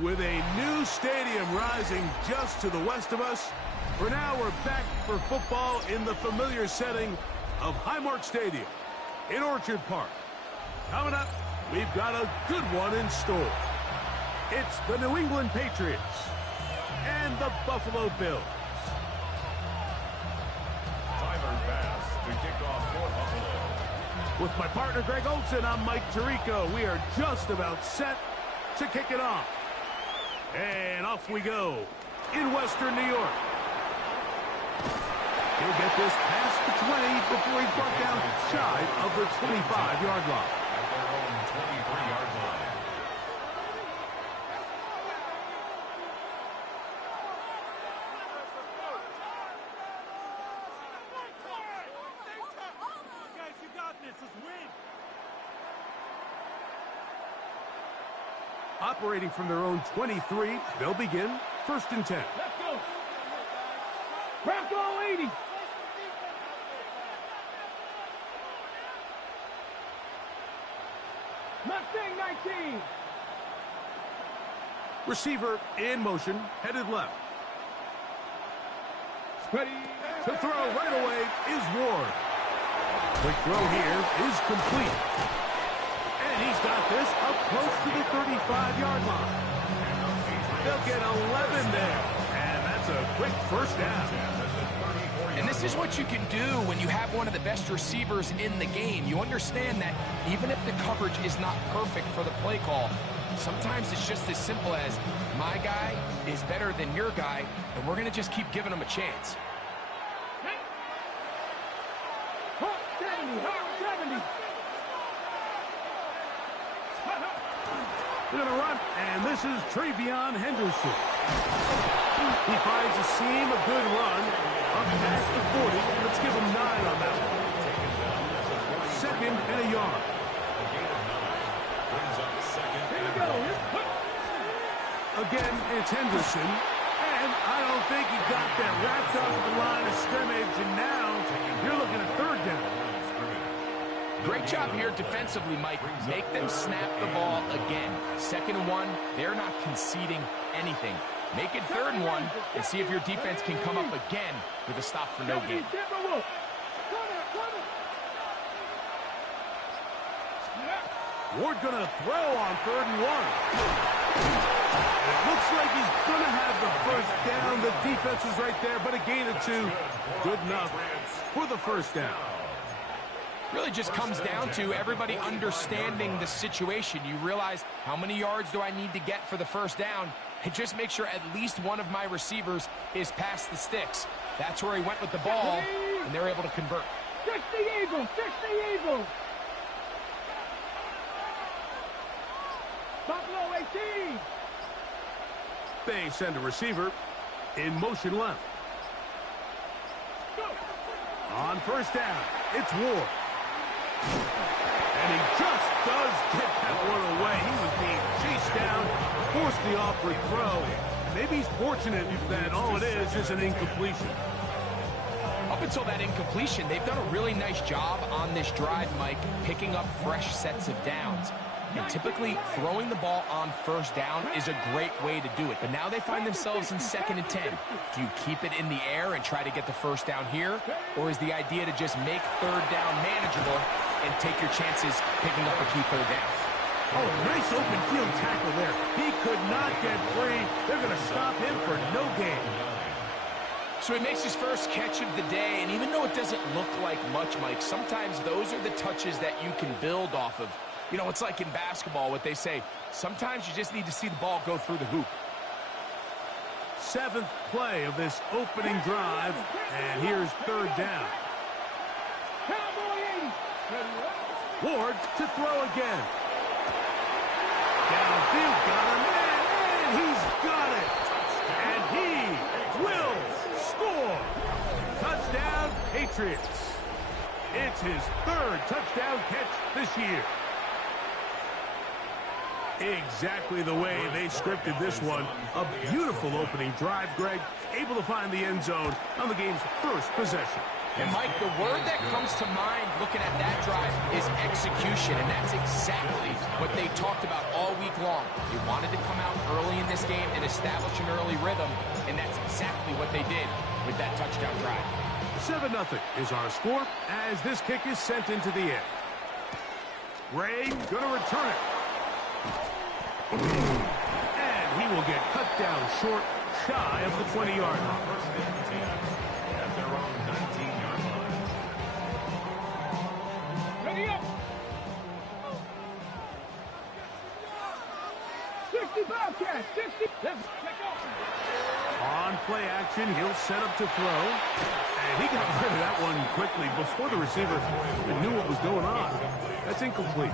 With a new stadium rising just to the west of us, for now we're back for football in the familiar setting of Highmark Stadium in Orchard Park. Coming up, we've got a good one in store. It's the New England Patriots and the Buffalo Bills. Tyler Bass to kick off for Buffalo. With my partner Greg Olson, I'm Mike Tirico. We are just about set to kick it off. And off we go in Western New York. He'll get this past the 20 before he's brought down shy of the 25-yard line. At their own 23-yard line. Guys, you got this. Let's win. Operating from their own 23, they'll begin 1st and 10. Let's go. Bronco 80. Mustang 19. Receiver in motion, headed left. Ready. To throw right away is Ward. Quick throw here is complete. And he's got this up close to the 35-yard line. They'll get 11 there. And that's a quick first down. And this is what you can do when you have one of the best receivers in the game. You understand that even if the coverage is not perfect for the play call, sometimes it's just as simple as my guy is better than your guy, and we're going to just keep giving him a chance. 70. They're going to run, and this is Travion Henderson. He finds a seam, a good run, up past the 40. Let's give him 9 on that one. 2nd and a yard. Again, it's Henderson, and I don't think he got that wrapped up at the line of scrimmage, and now you're looking at 3rd down. Great job here defensively, Mike. Make them snap the ball again. 2nd and 1, they're not conceding anything. Make it 3rd and 1 and see if your defense can come up again with a stop for no gain. Ward going to throw on 3rd and 1. It looks like he's going to have the first down. The defense is right there, but a gain of 2. Good enough for the first down. Really just comes down to everybody understanding the situation. You realize how many yards do I need to get for the first down, and just make sure at least one of my receivers is past the sticks. That's where he went with the ball, and they're able to convert. 60 Eagles. Buffalo 18. They send a receiver in motion left. On first down, it's Ward. And he just does get that one away. He was being chased down, forced the awkward throw. Maybe he's fortunate that all it is an incompletion. Up until that incompletion, they've done a really nice job on this drive, Mike, picking up fresh sets of downs. And typically, throwing the ball on first down is a great way to do it. But now they find themselves in 2nd and 10. Do you keep it in the air and try to get the first down here? Or is the idea to just make 3rd down manageable and take your chances picking up a key 3rd down? Oh, nice open field tackle there. He could not get free. They're going to stop him for no gain. So he makes his first catch of the day, and even though it doesn't look like much, Mike, sometimes those are the touches that you can build off of. You know, it's like in basketball, what they say, sometimes you just need to see the ball go through the hoop. 7th play of this opening drive, and here's 3rd down. Ward to throw again. Downfield, got him, and he's got it. And he will score. Touchdown, Patriots. It's his 3rd touchdown catch this year. Exactly the way they scripted this one. A beautiful opening drive, Greg. Able to find the end zone on the game's first possession. And Mike, the word that comes to mind looking at that drive is execution, and that's exactly what they talked about all week long. They wanted to come out early in this game and establish an early rhythm, and that's exactly what they did with that touchdown drive. 7-0 is our score as this kick is sent into the air. Ray going to return it. And he will get cut down short, shy of the 20-yard line. First and 10 at their own 19-yard line. Ready up. 65 catch. 60. Let's check out. On play action, he'll set up to throw. And he got rid of that one quickly before the receiver knew what was going on. That's incomplete.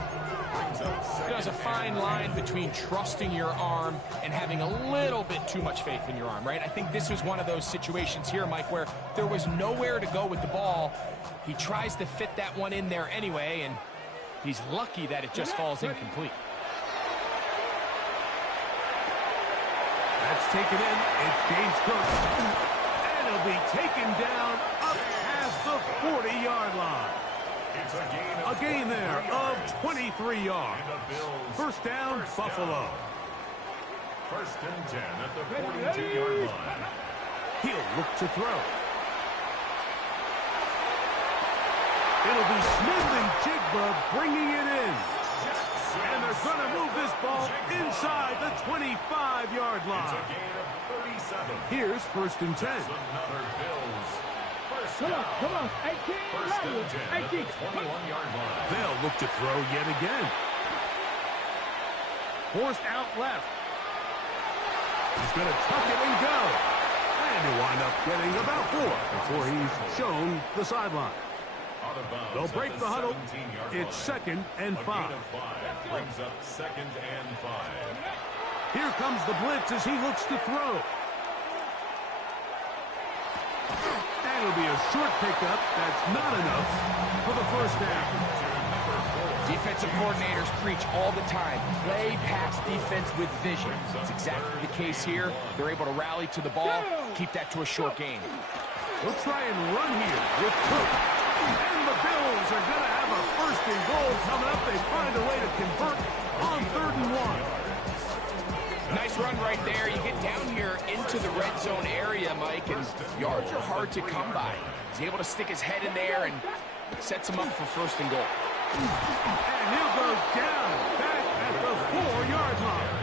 There's a fine line between trusting your arm and having a little bit too much faith in your arm, right? I think this was one of those situations here, Mike, where there was nowhere to go with the ball. He tries to fit that one in there anyway, and he's lucky that it just falls incomplete. That's taken in. It's James Cook. And it'll be taken down up past the 40-yard line. It's A gain there of 23 yards. First down, Buffalo. First and 10 at the 42-yard line. He'll look to throw. It'll be Smith and Jigba bringing it in. And they're going to move this ball inside the 25-yard It's line. a gain of 37. Here's first and 10. Another Bills. First Come on, down. come on. 18. First and 10 at the 18. 21-yard line. They'll look to throw yet again. Forced out left. He's going to tuck it and go. And he'll wind up getting about 4 before he's shown the sideline. Out of bounds They'll at break the huddle. 17-yard It's line. second and A 5. gain of 5 brings up second and 5. Here comes the blitz as he looks to throw. And it'll be a short pickup. That's not enough for the first down. Defensive coordinators preach all the time, play pass defense with vision. That's exactly the case here. They're able to rally to the ball, keep that to a short gain. We'll try and run here with Cook. And the Bills are going to have a first and goal coming up. They find a way to convert on 3rd and 1. Nice run right there. You get down here into the red zone area, Mike, and yards are hard to come by. He's able to stick his head in there and sets him up for first and goal. And he'll go down back at the 4-yard line.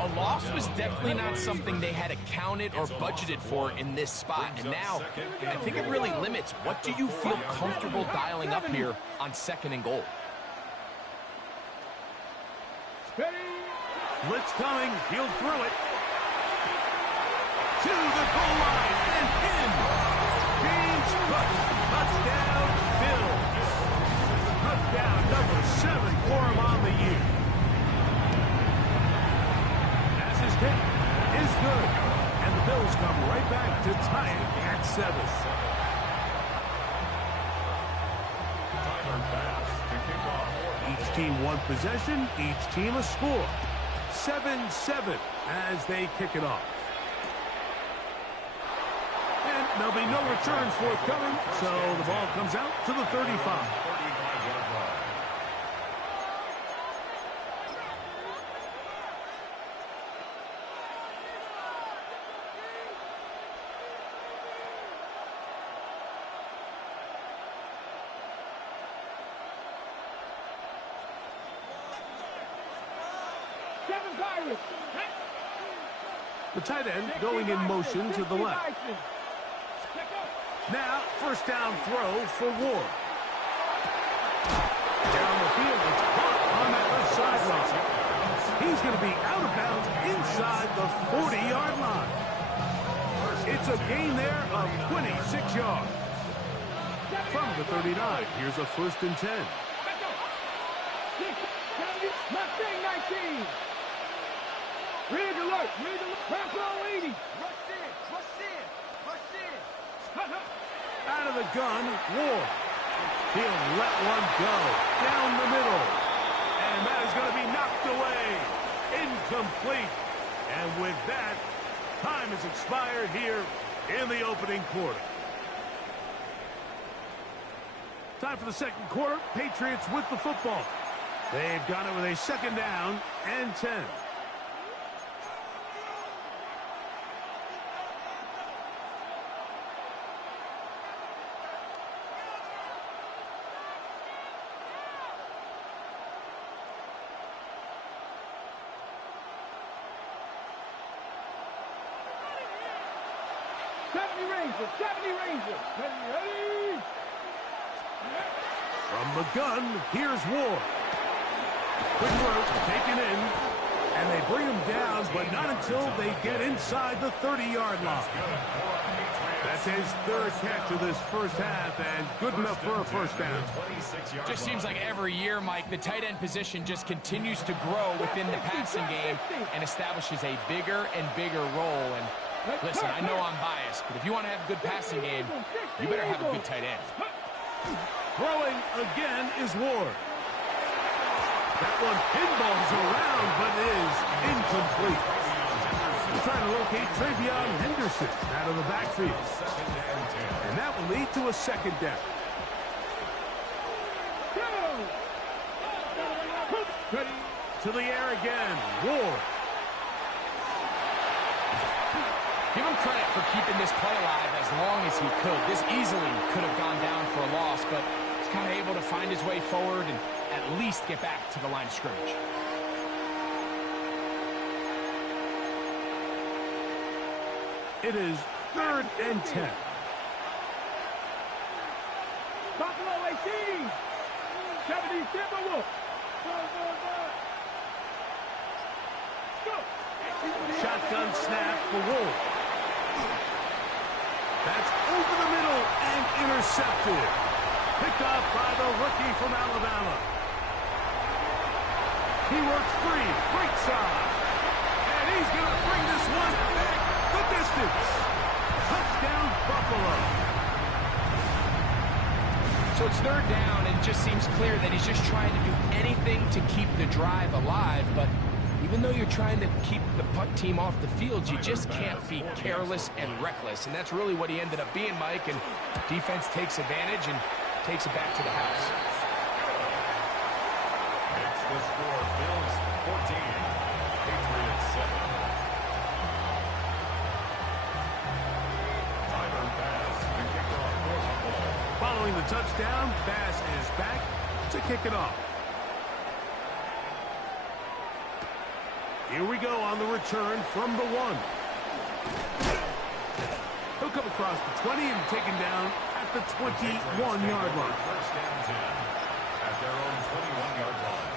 A loss was definitely not something they had accounted or budgeted for in this spot. And now, I think it really limits what do you feel comfortable dialing up here on 2nd and goal. Blitz coming. He'll throw it. To the goal line and in. James Cook. Touchdown, Bills. Touchdown number 7 for him on the year. As his kick is good. And the Bills come right back to tie it at 7. Tyler Bass to kick off. Each team one possession, each team a score. 7-7 as they kick it off. And there'll be no returns forthcoming, so the ball comes out to the 35. 35-yard line. The tight end going in motion to the left. Now, first down throw for Ward. Down the field, it's caught on that left sideline. He's going to be out of bounds inside the 40-yard line. It's a gain there of 26 yards. From the 39, here's a first and 10. Mustang 19. Rig alert. Rig alert. Purple 80. Rush in. Rush in. Rush in. Out of the gun, Ward. He'll let one go down the middle. And that is going to be knocked away. Incomplete. And with that, time has expired here in the opening quarter. Time for the second quarter. Patriots with the football. They've got it with a second down and 10. From the gun, here's Ward. Quick work, taken in, and they bring him down, but not until they get inside the 30-yard line. That's his third catch of this first half, and good enough for a first down. Just seems like every year, Mike, the tight end position just continues to grow within the passing game and establishes a bigger and bigger role. And listen, I know I'm biased, but if you want to have a good passing game, you better have a good tight end. Throwing again is Ward. That one pinballs around, but is incomplete. He's trying to locate Travion Henderson out of the backfield. And that will lead to a second down. To the air again, Ward. Give him credit for keeping this play alive as long as he could. This easily could have gone down for a loss, but he's kind of able to find his way forward and at least get back to the line of scrimmage. It is 3rd and 10. Buffalo 18. 70 Timberwolves. Go. Shotgun snap for Wolf. That's over the middle and intercepted. Picked off by the rookie from Alabama. He works free, right side. And he's going to bring this one back the distance. Touchdown, Buffalo. So it's 3rd down, and it just seems clear that he's just trying to do anything to keep the drive alive, but even though you're trying to keep the puck team off the field, you just can't be careless and reckless. And that's really what he ended up being, Mike. And defense takes advantage and takes it back to the house. It's the score. Bills 14, Patriots 7. Tyler Bass to kick off for the ball. Following the touchdown, Bass is back to kick it off. Here we go on the return from the 1. He'll come across the 20 and taken down at the 21-yard line. First down 10 at their own 21-yard line.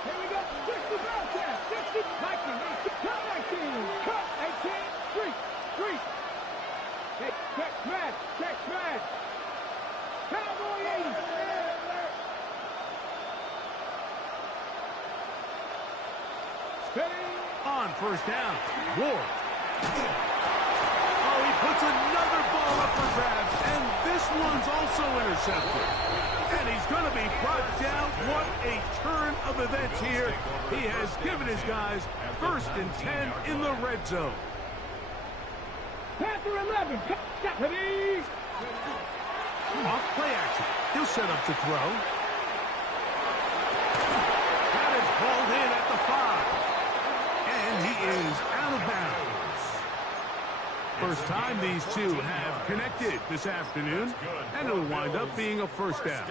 Here we go. 60 broadcast. 60. 19. Cut 19. Cut 18. 3. Hey, check smash. Check smash. Cowboy 80. On first down, Ward. Oh, he puts another ball up for grabs, and this one's also intercepted. And he's going to be brought down. What a turn of events here. He has given his guys 1st and 10 in the red zone. Panther 11. Off play action. He'll set up to throw. That is hauled in at the 5. And he is out of bounds. First time these two have connected this afternoon, and it'll wind up being a first down.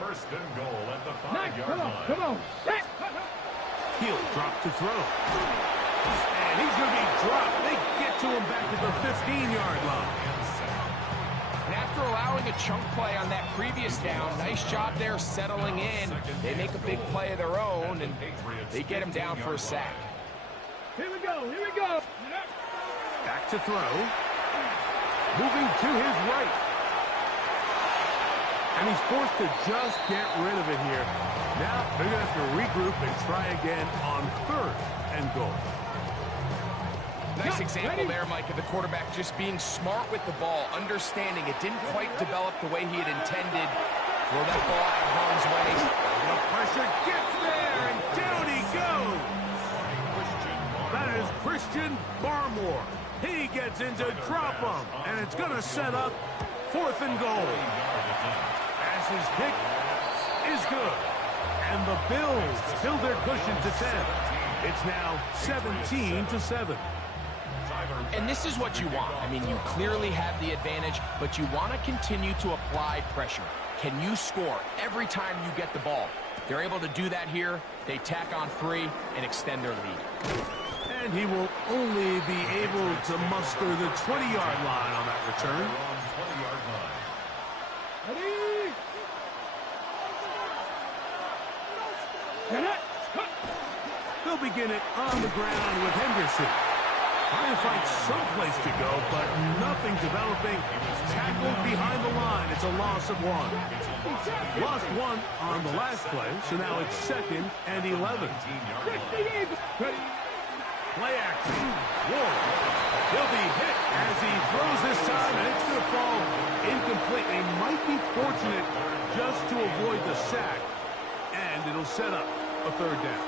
First and goal at the 5-yard Come on, line. come on. He'll drop to throw. And he's going to be dropped. They get to him back at the 15-yard line. And after allowing a chunk play on that previous down, nice job there settling in. They make a big play of their own, and they get him down for a sack. Here we go, here we go. Back to throw. Moving to his right. And he's forced to just get rid of it here. Now they're going to have to regroup and try again on 3rd and goal. Nice example there, Mike, of the quarterback just being smart with the ball, understanding it didn't quite develop the way he had intended. Throw that ball out of harm's way. The pressure gets there, and down he goes. That is Christian Barmore. He gets into drop him, and it's going to set up 4th and goal. As his kick is good. And the Bills build their cushion to 10. It's now 17-7. And this is what you want. I mean, you clearly have the advantage, but you want to continue to apply pressure. Can you score every time you get the ball? They're able to do that here. They tack on 3 and extend their lead. And he will only be able to muster the 20-yard line on that return. They'll begin it on the ground with Henderson. Trying to find some place to go, but nothing developing. Tackled behind the line. It's a loss of 1. Lost 1 on the last play, so now it's 2nd and 11. Play action. Ward. He'll be hit as he throws this time, and it's going to fall incomplete. They might be fortunate just to avoid the sack, and it'll set up a 3rd down.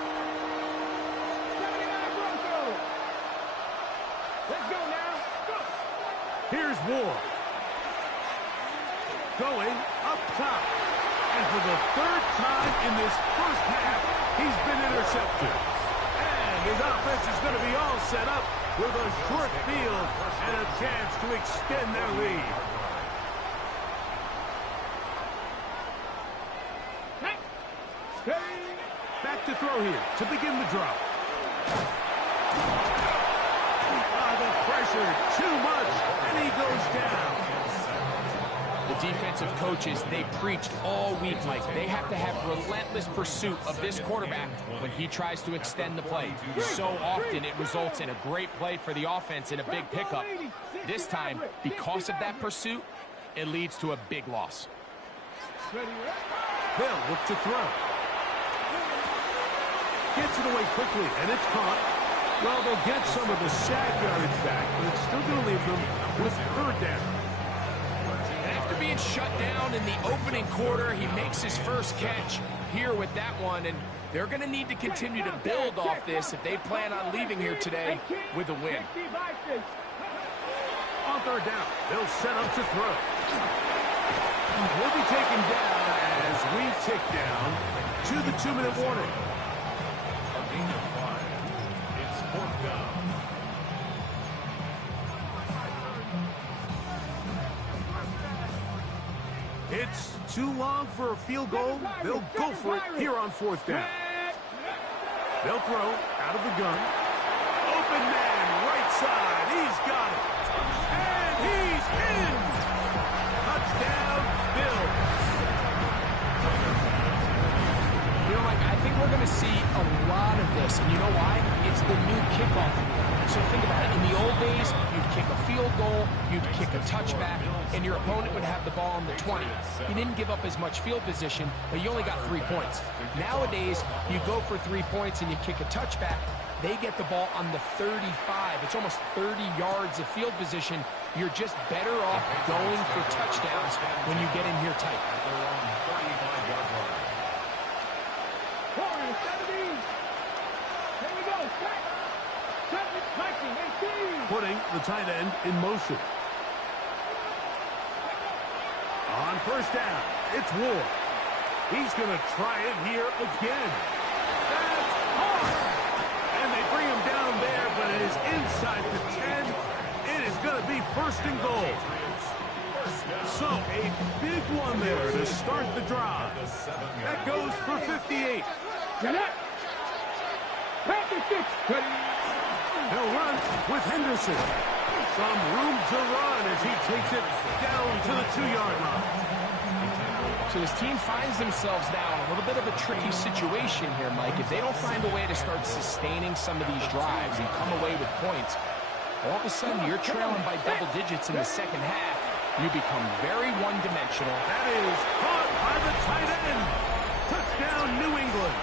Let's go now. Go. Here's Ward. Going up top. And for the 3rd time in this first half, he's been intercepted. And his offense is going to be all set up with a short field and a chance to extend their lead. Back to throw here to begin the drop. The pressure, too much, and he goes down. The defensive coaches, they preached all week, Mike. They have to have relentless pursuit of this quarterback when he tries to extend the play. So often it results in a great play for the offense and a big pickup. This time, because of that pursuit, it leads to a big loss. They'll look to throw. Gets it away quickly, and it's caught. Well, they'll get some of the sack yardage back, but it's still going to leave them with 3rd down. And after being shut down in the opening quarter, he makes his first catch here with that one, and they're going to need to continue to build off this if they plan on leaving here today with a win. On 3rd down, they'll set up to throw. He'll be taken down as we tick down to the 2-minute warning. It's too long for a field goal. They'll go for it here on 4th down. They'll throw out of the gun. Open man, right side. He's got it. And he's in. Touchdown, Bills. You know, Mike, I think we're going to see a lot of this. And you know why? It's the new kickoff rule. So think about it. In the old days, you'd kick a field goal, you'd kick a touchback, and your opponent would have the ball on the 20. You didn't give up as much field position, but you only got 3 points. Nowadays, you go for 3 points and you kick a touchback. They get the ball on the 35. It's almost 30 yards of field position. You're just better off going for touchdowns when you get in here tight. Putting the tight end in motion. On 1st down, it's Ward. He's going to try it here again. That's hard. And they bring him down there, but it is inside the 10. It is going to be 1st and goal. So a big one there to start the drive. That goes for 58. They'll run with Henderson. Some room to run as he takes it down to the 2-yard line. So this team finds themselves now in a little bit of a tricky situation here, Mike. If they don't find a way to start sustaining some of these drives and come away with points, all of a sudden you're trailing by double digits in the 2nd half. You become very one-dimensional. That is caught by the tight end. Touchdown, New England.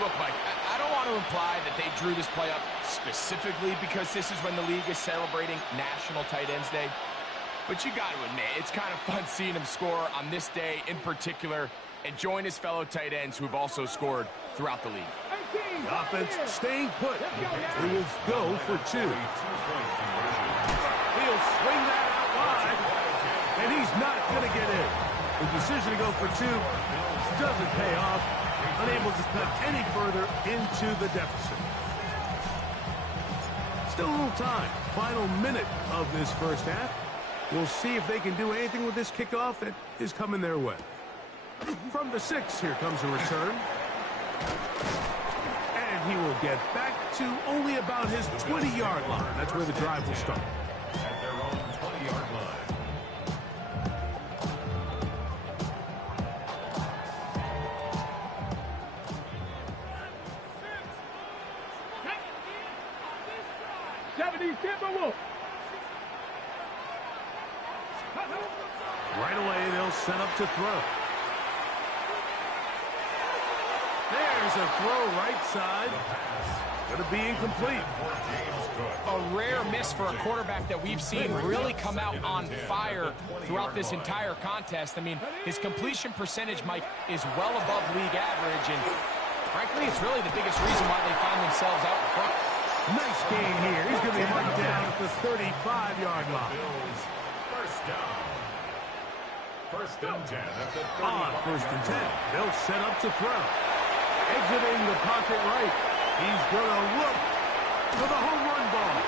Look, Mike, I don't want to imply that they drew this play up specifically because this is when the league is celebrating National Tight Ends Day. But you got to admit, it's kind of fun seeing him score on this day in particular and join his fellow tight ends who have also scored throughout the league. The offense staying put. He will go for 2. He'll swing that out wide, and he's not going to get in. The decision to go for 2 doesn't pay off. Unable to cut any further into the deficit. Still a little time. Final minute of this first half. We'll see if they can do anything with this kickoff that is coming their way. From the 6, here comes a return. And he will get back to only about his 20-yard line. That's where the drive will start. At their own 20-yard line. Right away, they'll set up to throw. There's a throw right side. Going to be incomplete. A rare miss for a quarterback that we've seen really come out on fire throughout this entire contest. I mean, his completion percentage, Mike, is well above league average, and frankly, it's really the biggest reason why they find themselves out in front. Nice game here. He's going to be marked down at the 35-yard line. First down. First and 10 at the 30. On first and 10, they'll set up to throw. Exiting the pocket right. He's going to look for the home run ball.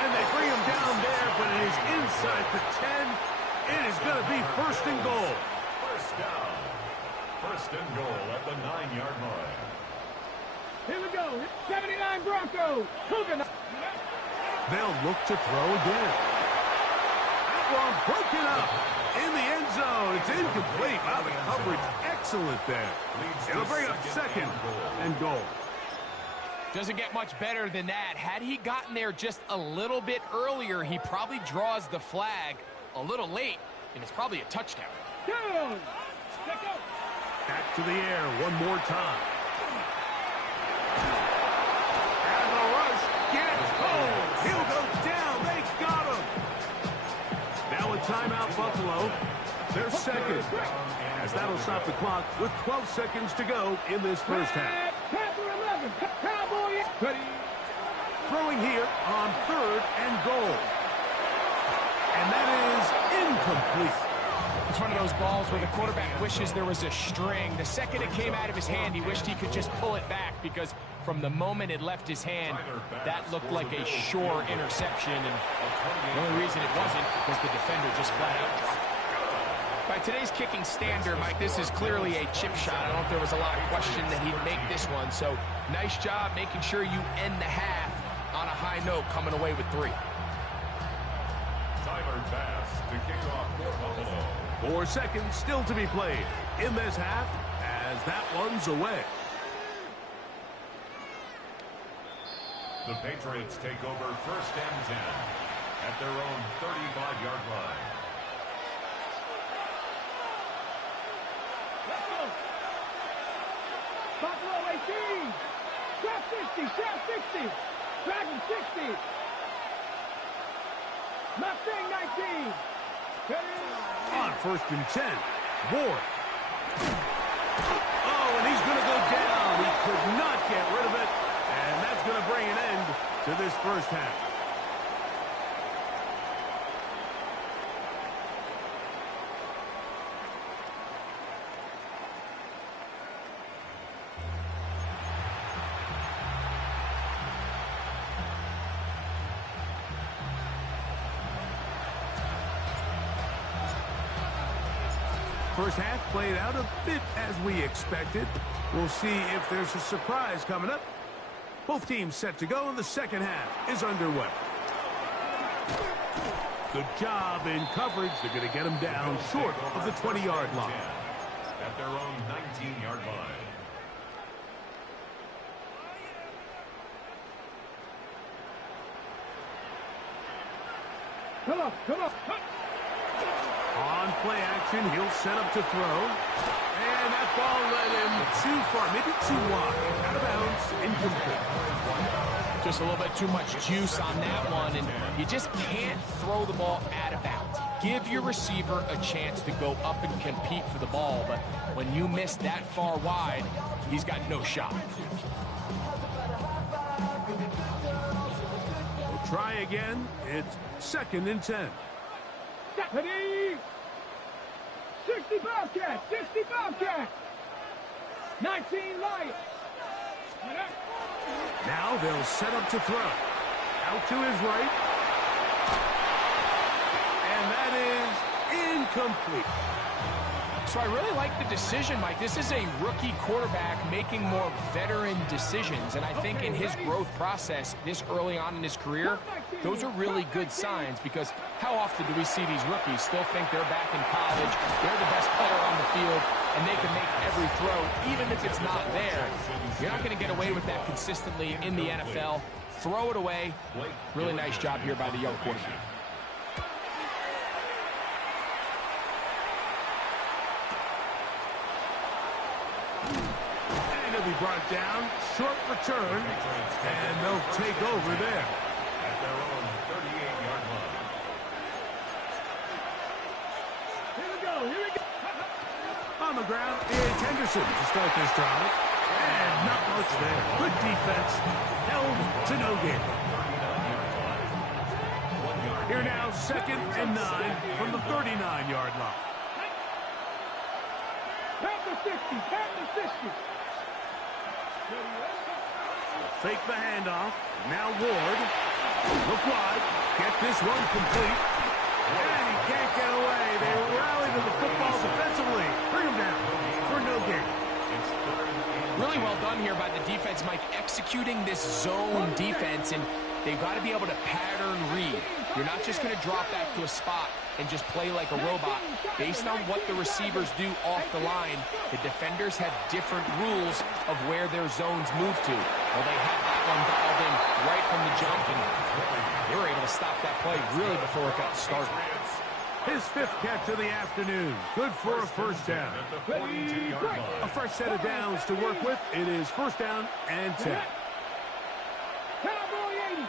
And they bring him down there, but it is inside the 10. It is going to be first and goal. First down. First and goal at the 9-yard line. Here we go. 79 Broncos. They'll look to throw again. That one broken up in the end zone. It's incomplete. Wow, the coverage excellent there. It'll bring up second and goal. Doesn't get much better than that. Had he gotten there just a little bit earlier, he probably draws the flag a little late, and it's probably a touchdown. Back to the air one more time. And the rush gets home. He'll go down. They got him. Now a timeout, Buffalo. They're second. As that'll stop the clock with 12 seconds to go in this first half. Throwing here on third and goal. And that is incomplete. It's one of those balls where the quarterback wishes there was a string. The second it came out of his hand, he wished he could just pull it back, because from the moment it left his hand, that looked like a sure interception. And the only reason it wasn't because the defender just flat out. By today's kicking standard, Mike, this is clearly a chip shot. I don't know if there was a lot of question that he'd make this one. So nice job making sure you end the half on a high note, coming away with 3. Tyler Bass to kick off for Buffalo. 4 seconds still to be played in this half as that one's away. The Patriots take over first and 10 at their own 35-yard line. Buffalo 18. Shot 60. Shot 60. Dragon 60. Mustang 19. On first and 10, Ward. Oh, and he's going to go down. He could not get rid of it. And that's going to bring an end to this first half. First half played out a bit as we expected. We'll see if there's a surprise coming up. Both teams set to go, and the second half is underway. Good job in coverage. They're going to get him down short of the 20-yard line. At their own 19-yard line. Come on, come on. On play action, he'll set up to throw. And that ball led him too far, maybe too wide. Out of bounds, incomplete. Just a little bit too much juice on that one, and you just can't throw the ball out of bounds. give your receiver a chance to go up and compete for the ball, but when you miss that far wide, he's got no shot. We'll try again. It's 2nd and 10. Ready? 60 Bobcat, 60 Bobcat. 19 Lions. Now they'll set up to throw. Out to his right. And that is incomplete. So I really like the decision, Mike. This is a rookie quarterback making more veteran decisions, and I think in his growth process this early on in his career, those are really good signs, because how often do we see these rookies still think they're back in college, they're the best player on the field, and they can make every throw, even if it's not there. You're not going to get away with that consistently in the NFL. Throw it away. Really nice job here by the young quarterback. And he'll be brought down. Short return. And they'll take over there. At their own 38-yard line. Here we go, here we go. On the ground is Henderson to start this drive. And not much there. Good defense. Held to no gain. Here now, 2nd and 9 from the 39-yard line. Pat the 60, pat the 60. Fake the handoff. Now Ward. Look wide. Get this one complete. And he can't get away. They rally to the football defensively. Bring him down for no gain. Really well done here by the defense, Mike, executing this zone defense, and they've got to be able to pattern read. You're not just going to drop back to a spot and just play like a robot. Based on what the receivers do off the line, the defenders have different rules of where their zones move to. Well, they had that one dialed in right from the jump, and they were able to stop that play really before it got started. His 5th catch of the afternoon. Good for a first down. A fresh set of downs to work with. It is 1st down and 10. Cowboy 80.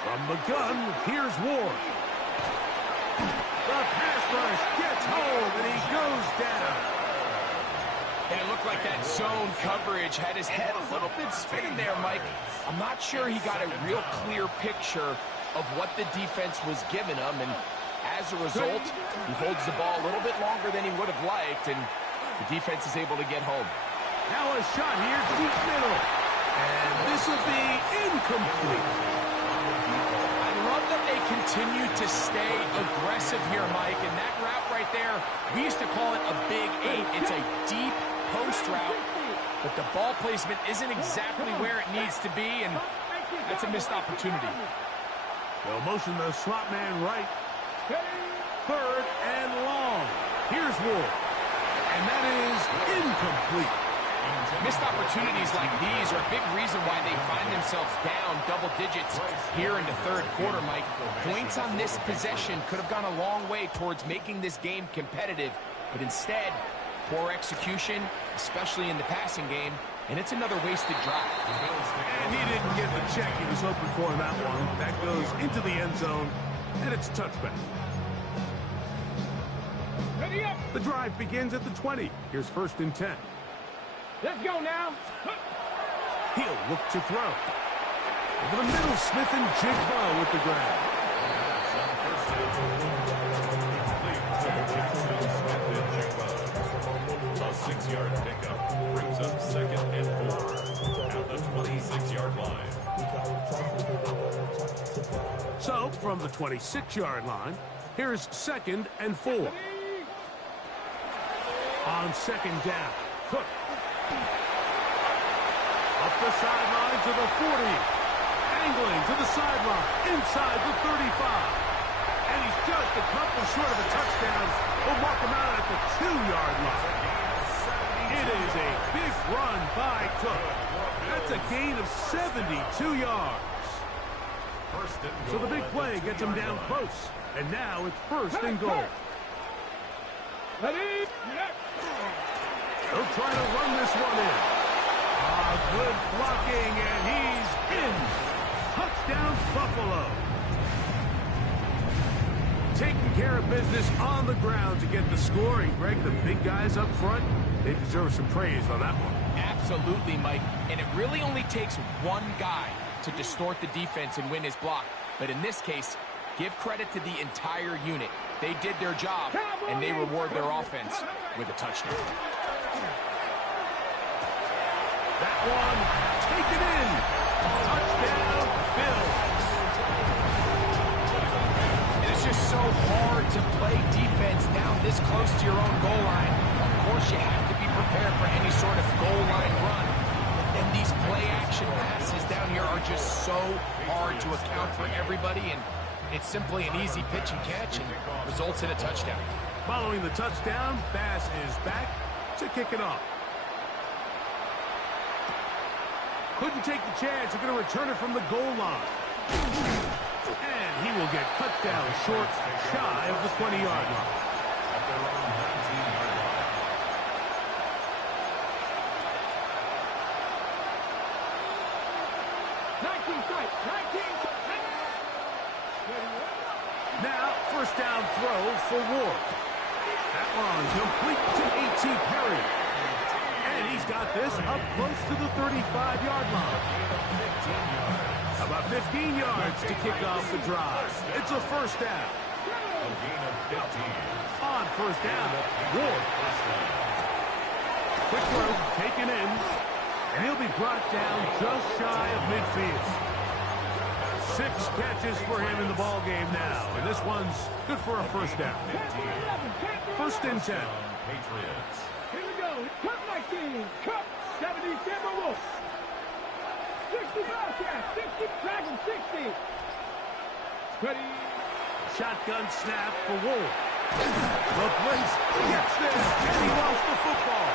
From the gun, here's Ward. The pass rush gets home, and he goes down. And it looked like that zone coverage had his head a little bit spinning there, Mike. I'm not sure he got a real clear picture of what the defense was giving him, and as a result, he holds the ball a little bit longer than he would have liked, and the defense is able to get home. Now a shot here, deep middle. And this will be incomplete. I love that they continue to stay aggressive here, Mike, and that route right there, we used to call it a big 8. It's a deep post route, but the ball placement isn't exactly where it needs to be, and that's a missed opportunity. They'll motion the slot man right. 3rd and long. Here's Ward. And that is incomplete. Missed opportunities like these are a big reason why they find themselves down double digits here in the 3rd quarter, Mike. Points on this possession could have gone a long way towards making this game competitive, but instead, poor execution, especially in the passing game, and it's another wasted drive. And he didn't get the check he was hoping for in that one. That goes into the end zone, and it's a touchback. Ready up. The drive begins at the 20. Here's 1st and 10. Let's go now. He'll look to throw. Over the middle, Smith and Jigba with the grab. A 6-yard pickup brings up 2nd and 4 at the 26-yard line. So, from the 26-yard line, here's 2nd and 4. On 2nd down, Cook. Up the sideline to the 40. Angling to the sideline, inside the 35. And he's just a couple short of a touchdown. We'll mark him out at the 2-yard line. It is a big run by Cook. That's a gain of 72 yards. So the big play gets him down close. And now it's 1st and goal. Ready? They'll try to run this one in. Good blocking, and he's in. Touchdown, Buffalo. taking care of business on the ground to get the score. And, Greg, the big guys up front, they deserve some praise on that one. Absolutely, Mike. And it really only takes one guy to distort the defense and win his block. But in this case, give credit to the entire unit. They did their job, and they reward their offense with a touchdown. That one, taken in. Touchdown, Bills. It's just so hard to play defense down this close to your own goal line. Of course, you have to be prepared for any sort of goal line run. And these play-action passes down here are just so hard to account for everybody, and it's simply an easy pitch and catch and results in a touchdown. Following the touchdown, Bass is back to kick it off. Couldn't take the chance. They're going to return it from the goal line. And he will get cut down short, shy of the 20-yard line. At their own 19-yard line. Now, first down throw for Ward. That one complete to A.T. Perry. And he's got this up close to the 35-yard line. About 15 yards to kick off the drive. It's a first down. A gain of 15. On first down, Ward. Quick throw taken in. And he'll be brought down just shy of midfield. 6 catches for him in the ball game now. And this one's good for a first down. First and 10. Patriots. Here we go. Cup 19. Cup 70 Timberwolves. 60 Bobcats. 60 Dragon 60. Ready. Shotgun snap for Wolf. The place gets this, and he lost the football.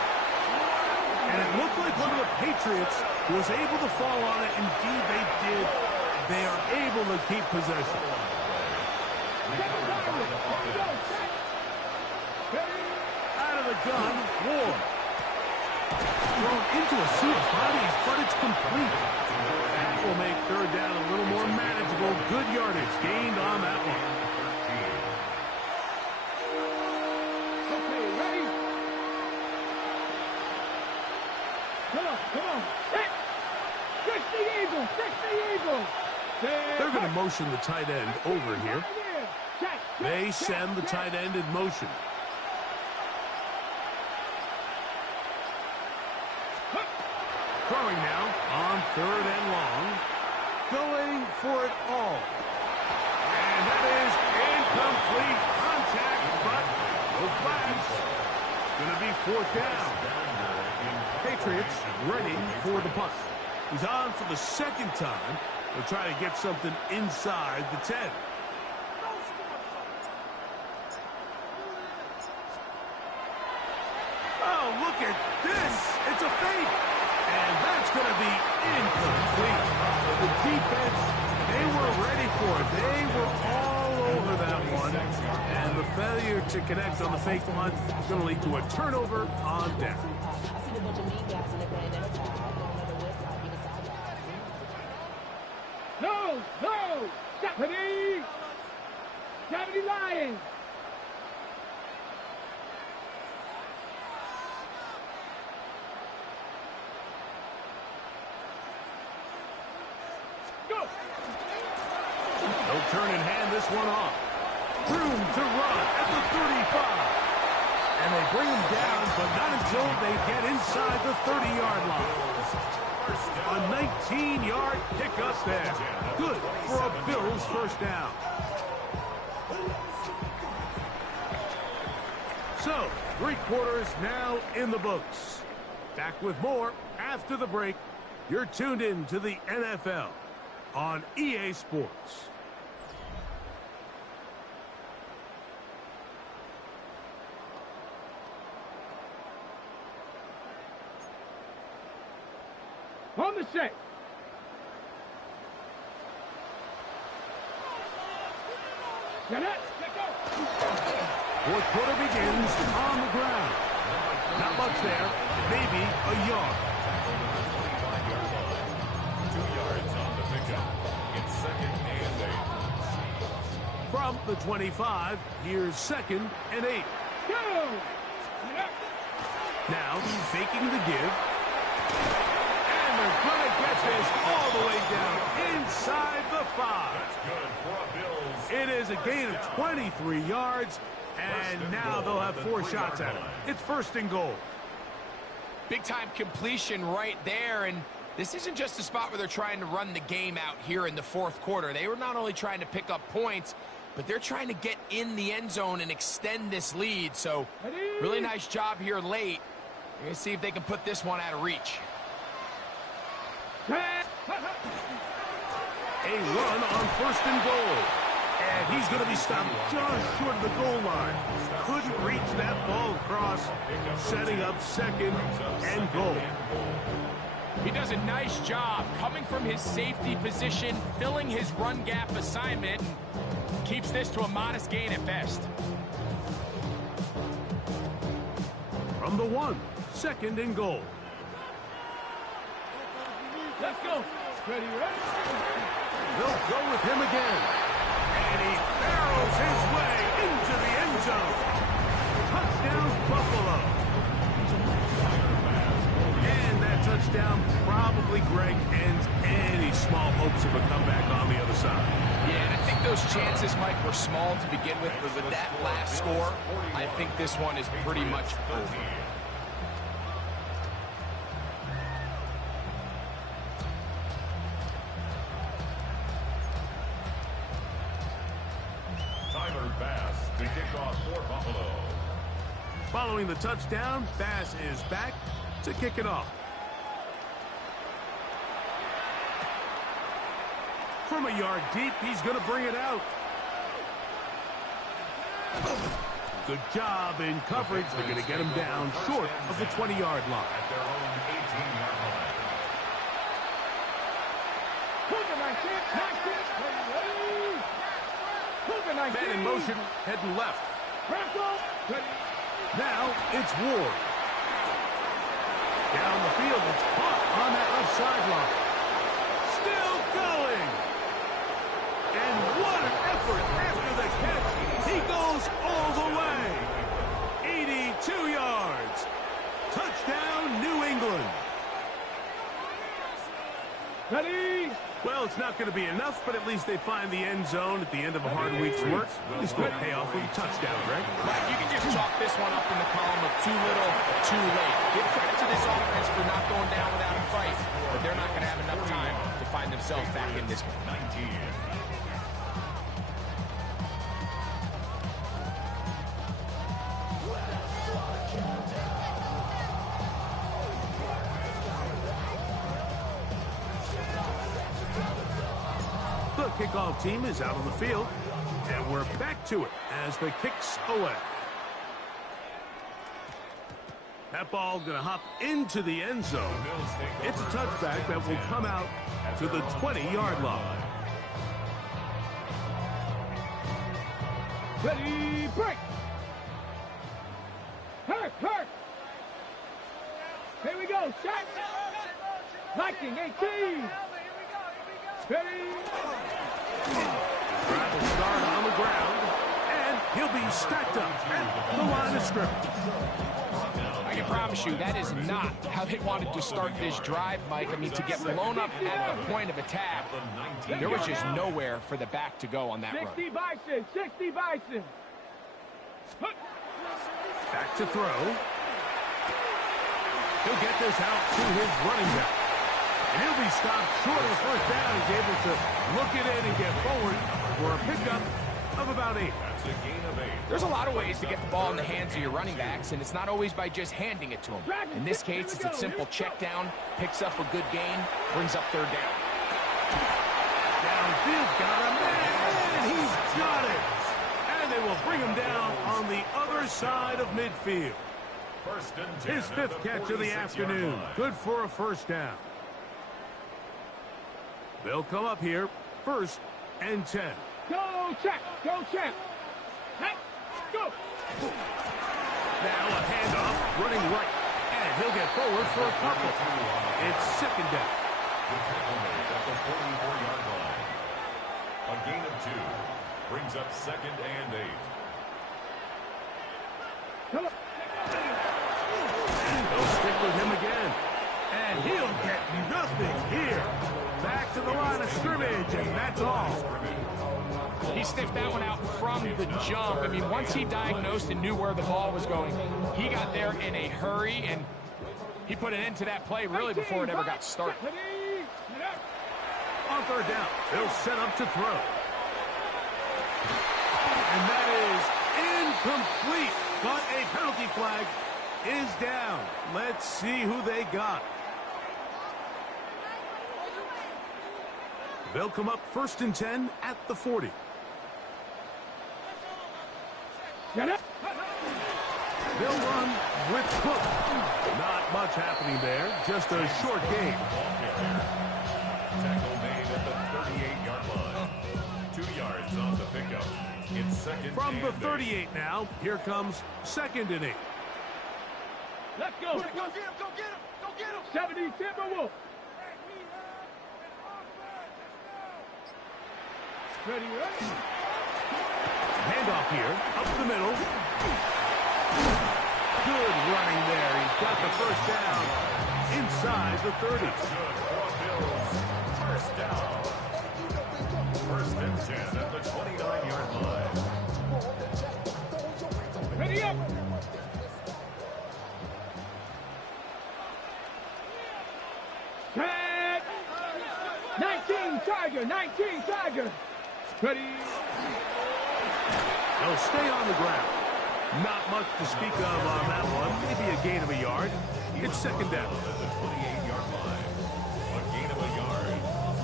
And it looked like one of the Patriots was able to fall on it. Indeed, they did. They are able to keep possession. Out of the gun, Ward. Thrown into a sea of bodies, but it's complete. That will make third down a little more manageable. Good yardage gained on that one. Okay, ready? Come on. 60 Eagles, 60 Eagles. They're going to motion the tight end over here. They send the tight end in motion. Throwing now on third and long. Going for it all. And that is incomplete contact, but no flags. It's going to be fourth down. Patriots ready for the punt. He's on for the second time. They'll try to get something inside the 10. Oh, look at this. It's a fake. And that's going to be incomplete. The defense, they were ready for it. They were all over that one. And the failure to connect on the fake punt is going to lead to a turnover on down. No! 70 Lions! Go! They'll turn and hand this one off. Room to run at the 35. And they bring him down, but not until they get inside the 30-yard line. A 19-yard pickup there. Good for a Bills first down. So, 3 quarters now in the books. Back with more after the break. You're tuned in to the NFL on EA Sports. On the set. Get it. Let go. Fourth quarter begins on the ground. Not much there. Maybe a yard. 2 yards on the pickup. It's second and 8. From the 25, here's 2nd and 8. Go! Now, faking the give. And they're going to get this all the way down inside the 5. That's good for a Bills. It is a gain of 23 yards, and now they'll have 4 shots at it. It's 1st and goal. Big-time completion right there, and this isn't just a spot where they're trying to run the game out here in the 4th quarter. They were not only trying to pick up points, but they're trying to get in the end zone and extend this lead. So, really nice job here late. We're going to see if they can put this one out of reach. A run on 1st and goal. And he's going to be stopped just short of the goal line. Couldn't reach that ball across, setting up 2nd and goal. He does a nice job coming from his safety position, filling his run gap assignment, and keeps this to a modest gain at best. From the 1, 2nd and goal. Let's go. Ready, ready? They'll go with him again. And he barrels his way into the end zone. Touchdown, Buffalo. And that touchdown probably, Greg, ends any small hopes of a comeback on the other side. Yeah, and I think those chances, Mike, were small to begin with, but with that last score, I think this one is pretty much over. To kick off for Buffalo. Following the touchdown, Bass is back to kick it off. From a yard deep, he's going to bring it out. Good job in coverage. They're going to get him down short of the 20-yard line. At their own 18-yard line. Man in motion, heading left. Now it's Ward. Down the field, it's caught on that left sideline. Still going. And what an effort after the catch. He goes all the way. 82 yards. Touchdown, New England. Ready? Well, it's not going to be enough, but at least they find the end zone at the end of a hard week's work. It's going to pay off with a touchdown, Greg. Right, you can just chalk this one up in the column of too little, too late. Give credit to this offense for not going down without a fight, but they're not going to have enough time to find themselves back in this one. 19. The kickoff team is out on the field, and we're back to it as the kick's away. That ball going to hop into the end zone. It's a touchback that will come out to the 20-yard line. Ready, break! Hurt, hurt! Here we go, shot! Liking 18! Ready! Drive will start on the ground, and he'll be stacked up at the line of scrimmage. I can promise you that is not how they wanted to start this drive, Mike. I mean, to get blown up at the point of attack, there was just nowhere for the back to go on that run. 60 Bison, 60 Bison! Back to throw. He'll get this out to his running back. And he'll be stopped short of the first down. He's able to look it in and get forward for a pickup of about 8. That's a gain of 8. There's a lot of ways to get the ball in the hands of your running backs, and it's not always by just handing it to them. In this case, it's a simple check down, picks up a good gain, brings up 3rd down. Downfield, got a man, and he's got it. And they will bring him down on the other side of midfield. First and 10. His 5th catch of the afternoon. Good for a first down. They'll come up here, 1st and 10. Go check, go check! Hey, go! Now a handoff, running right. And he'll get forward for a couple. It's 2nd down. At the 44-yard line. A gain of 2. brings up 2nd and 8. They'll stick with him again. And he'll get nothing here. Back to the line of scrimmage, and that's all. He sniffed that one out from the jump. I mean, once he diagnosed and knew where the ball was going, he got there in a hurry, and he put an end to that play really before it ever got started. On 3rd down, they'll set up to throw. And that is incomplete, but a penalty flag is down. Let's see who they got. They'll come up 1st and 10 at the 40. They'll run with Cook. Not much happening there, just a short game. Tackle made at the 38-yard line. 2 yards on the pickup. It's 2nd From the and 38 now, here comes 2nd and 8. Let's go. Go get him. Go get him. Go get him. 70 Timberwolves. Ready, ready. Handoff here, up the middle. Good running there. He's got the 1st down inside the 30. Good for Bills. 1st down. 1st and 10 at the 29-yard line. Ready up. Tag. 19 Tiger. 19 Tiger. Ready. They'll stay on the ground. Not much to speak of on that one. Maybe a gain of a yard. It's 2nd down. At the 28-yard line. A gain of a yard.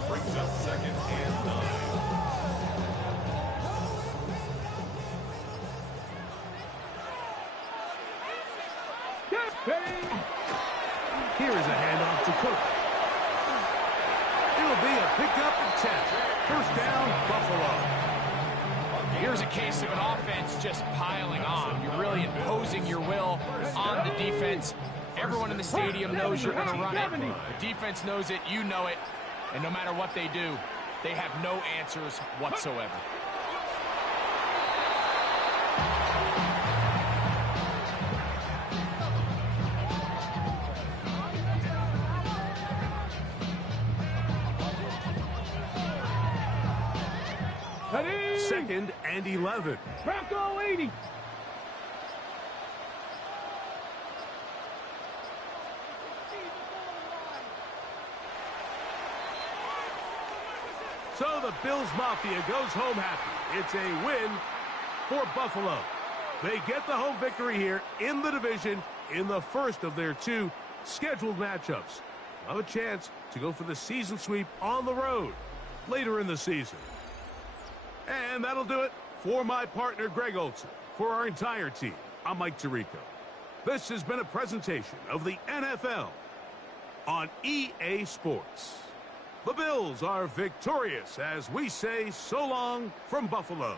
Brings up 2nd and 9. Here is a handoff to Cook. It'll be a pickup of 10. 1st down, Buffalo. Here's a case of an offense just piling on. You're really imposing your will on the defense. Everyone in the stadium knows you're going to run it. The defense knows it, you know it. And no matter what they do, they have no answers whatsoever. Ready. 2nd and 11. Bronco 80. So the Bills Mafia goes home happy. It's a win for Buffalo. They get the home victory here in the division in the 1st of their 2 scheduled matchups. Have a chance to go for the season sweep on the road later in the season. And that'll do it for my partner, Greg Olson. For our entire team, I'm Mike Tirico. This has been a presentation of the NFL on EA Sports. The Bills are victorious as we say so long from Buffalo.